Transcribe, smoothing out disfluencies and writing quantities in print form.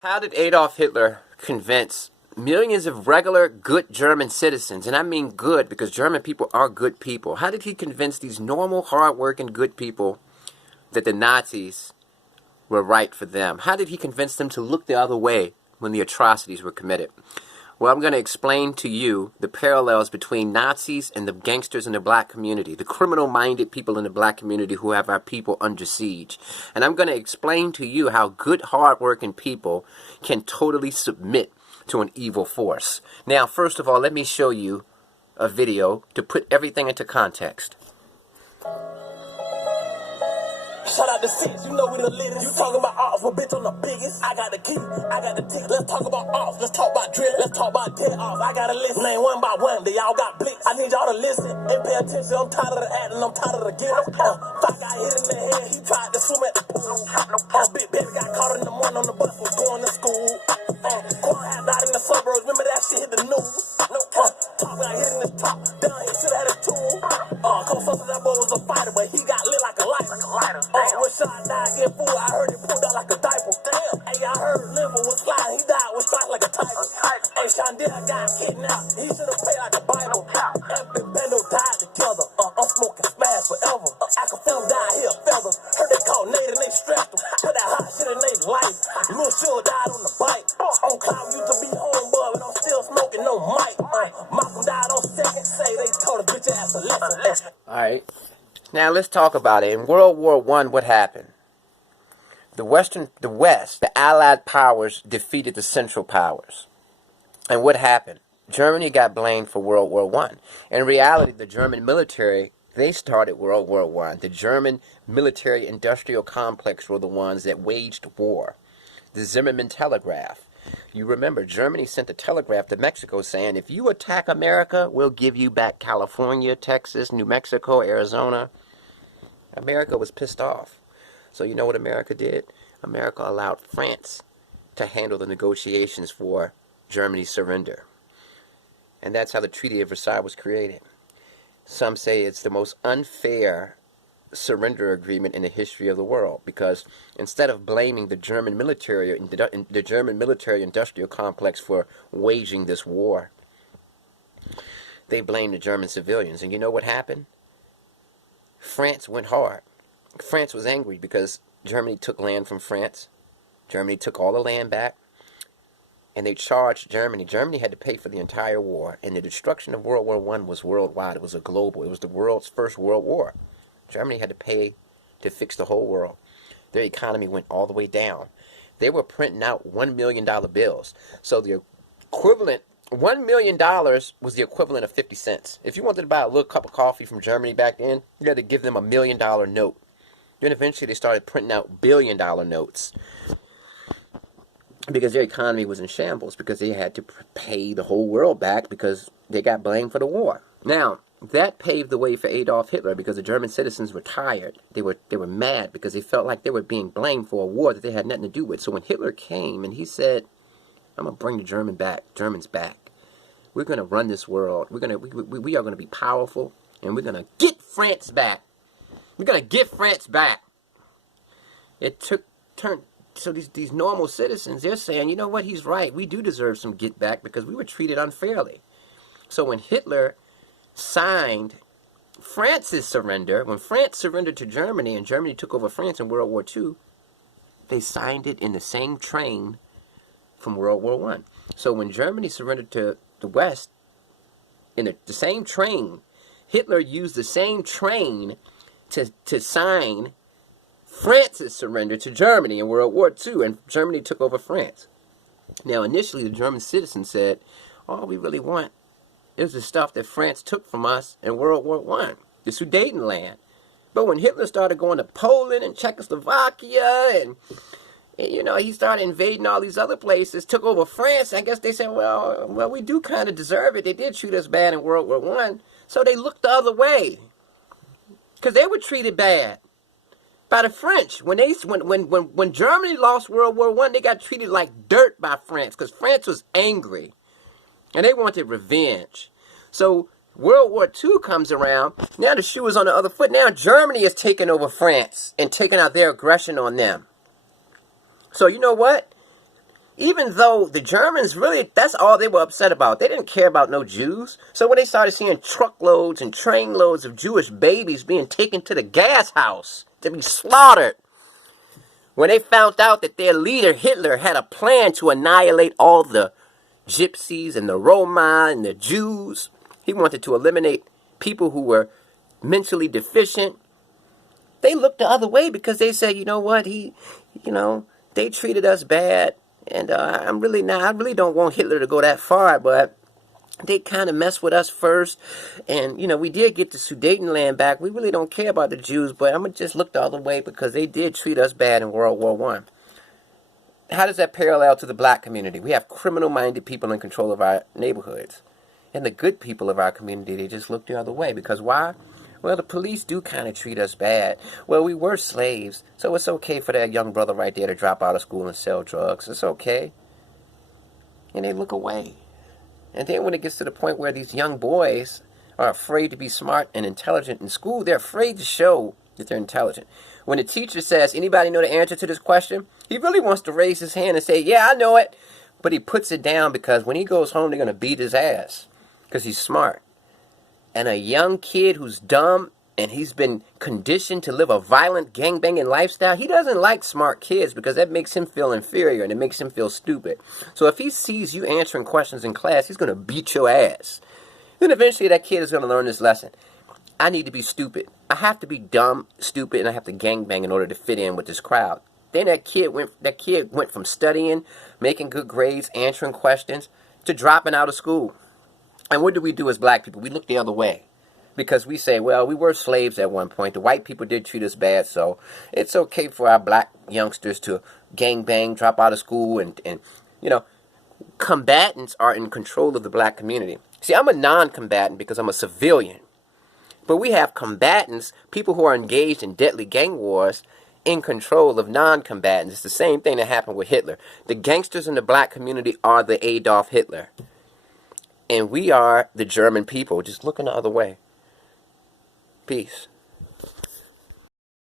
How did Adolf Hitler convince millions of regular, good German citizens, and I mean good because German people are good people, how did he convince these normal, hard-working, good people that the Nazis were right for them? How did he convince them to look the other way when the atrocities were committed? Well, I'm going to explain to you the parallels between Nazis and the gangsters in the black community, the criminal-minded people in the black community who have our people under siege. And I'm going to explain to you how good, hard-working people can totally submit to an evil force. Now, first of all, let me show you a video to put everything into context. Shout out to Six, you know we the latest. You talking about off, well, bitch, I'm the biggest. I got the key, I got the ticket. Let's talk about off, let's talk about drill, let's talk about dead off. I got a list, name one by one, they all got blitz. I need y'all to listen and pay attention. I'm tired of the acting, I'm tired of the guilt. Five got hit in the head, he tried to swim at the pool. Big baby got caught in the morning on the bus, was going to school. Corn had died in the suburbs, remember that shit hit the news. Top got hit in his top, down he should have had a tool. Coach Sosa, that boy was a fighter, but he got lit like a lighter. When Sean died, get fooled, I heard he pulled out like a diaper. Damn. Hey, I heard liver was flying, he died with shots like a tiger. Hey, Sean did I got kidnapped, he should have played like a Bible. Epic Bendo died together, I'm smoking smash forever. I can feel die here, feather. Heard they called Nate and they strapped him. Put that hot shit in Nate's life. Lil Shug died on the bike. On cloud used to be home, but I'm still smoking no mic. Malcolm died on second, say they told a bitch ass to listen. Alright, now let's talk about it. In World War I, what happened? The West, the Allied powers defeated the Central powers. And what happened? Germany got blamed for World War I. In reality, the German military, they started World War I. The German military-industrial complex were the ones that waged war. The Zimmermann Telegraph. You remember, Germany sent a telegraph to Mexico saying, if you attack America, we'll give you back California, Texas, New Mexico, Arizona. America was pissed off. So you know what America did? America allowed France to handle the negotiations for Germany's surrender. And that's how the Treaty of Versailles was created. Some say it's the most unfair surrender agreement in the history of the world, because instead of blaming the German military industrial complex for waging this war, they blamed the German civilians. And you know what happened? France went hard. France was angry because Germany took land from France. Germany took all the land back, and they charged Germany. Germany had to pay for the entire war, and the destruction of World War I was worldwide. It was a global. It was the world's first world war. Germany had to pay to fix the whole world. Their economy went all the way down. They were printing out $1 million bills. So the equivalent, $1 million was the equivalent of 50 cents. If you wanted to buy a little cup of coffee from Germany back then, you had to give them $1 million note. Then eventually they started printing out billion-dollar notes because their economy was in shambles, because they had to pay the whole world back because they got blamed for the war. Now, that paved the way for Adolf Hitler, because the German citizens were tired. They were mad because they felt like they were being blamed for a war that they had nothing to do with. So when Hitler came and he said, I'm going to bring the Germans back. We're going to run this world. We are going to be powerful, and we're going to get France back. We're going to get France back. It turned. So these normal citizens, they're saying, you know what, he's right. We do deserve some get back because we were treated unfairly. So when Hitler signed France's surrender, when France surrendered to Germany and Germany took over France in World War II, they signed it in the same train from World War I. So when Germany surrendered to the West in the same train, Hitler used the same train to sign France's surrender to Germany in World War II, and Germany took over France. Now, initially, the German citizens said, all we really want is the stuff that France took from us in World War I, the Sudetenland. But when Hitler started going to Poland and Czechoslovakia, and you know, he started invading all these other places, took over France, I guess they said, well, we do kind of deserve it. They did treat us bad in World War I, so they looked the other way, because they were treated bad by the French. When Germany lost World War I, they got treated like dirt by France, because France was angry. And they wanted revenge. So World War II comes around. Now the shoe is on the other foot. Now Germany is taking over France and taking out their aggression on them. So you know what? even though the Germans really, that's all they were upset about. They didn't care about no Jews. So when they started seeing truckloads and trainloads of Jewish babies being taken to the gas house to be slaughtered, when they found out that their leader, Hitler, had a plan to annihilate all the gypsies and the Roma and the Jews, he wanted to eliminate people who were mentally deficient, they looked the other way because they said, you know what, they treated us bad. And I really don't want Hitler to go that far, but they kind of messed with us first. And, we did get the Sudetenland back. We really don't care about the Jews, but I'm going to just look the other way because they did treat us bad in World War One. How does that parallel to the black community? We have criminal-minded people in control of our neighborhoods. And the good people of our community, they just look the other way. Because why? Well, the police do kind of treat us bad. Well, we were slaves, so it's okay for that young brother right there to drop out of school and sell drugs. It's okay. And they look away. And then when it gets to the point where these young boys are afraid to be smart and intelligent in school, they're afraid to show that they're intelligent. When the teacher says, anybody know the answer to this question? He really wants to raise his hand and say, yeah, I know it. But he puts it down because when he goes home, they're going to beat his ass because he's smart. And a young kid who's dumb and he's been conditioned to live a violent gangbanging lifestyle, he doesn't like smart kids because that makes him feel inferior and it makes him feel stupid. So if he sees you answering questions in class, he's going to beat your ass. Then eventually that kid is going to learn this lesson. I need to be stupid. I have to be dumb, stupid, and I have to gangbang in order to fit in with this crowd. Then that kid went from studying, making good grades, answering questions, to dropping out of school. And what do we do as black people? We look the other way. Because we say, well, we were slaves at one point. The white people did treat us bad, so it's okay for our black youngsters to gangbang, drop out of school, and combatants are in control of the black community. See, I'm a non-combatant because I'm a civilian. But we have combatants, people who are engaged in deadly gang wars, in control of non-combatants. It's the same thing that happened with Hitler. The gangsters in the black community are the Adolf Hitler. And we are the German people, just looking the other way. Peace.